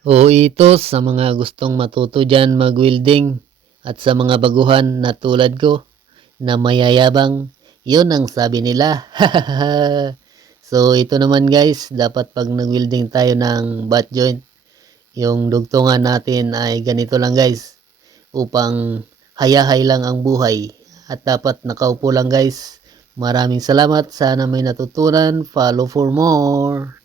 O ito sa mga gustong matuto dyan mag-welding at sa mga baguhan na tulad ko na mayayabang, yun ang sabi nila. So ito naman guys, dapat pag nag-welding tayo ng butt joint, yung dugtungan natin ay ganito lang guys, upang hayahay lang ang buhay. At dapat nakaupo lang guys. Maraming salamat, sana may natutunan. Follow for more.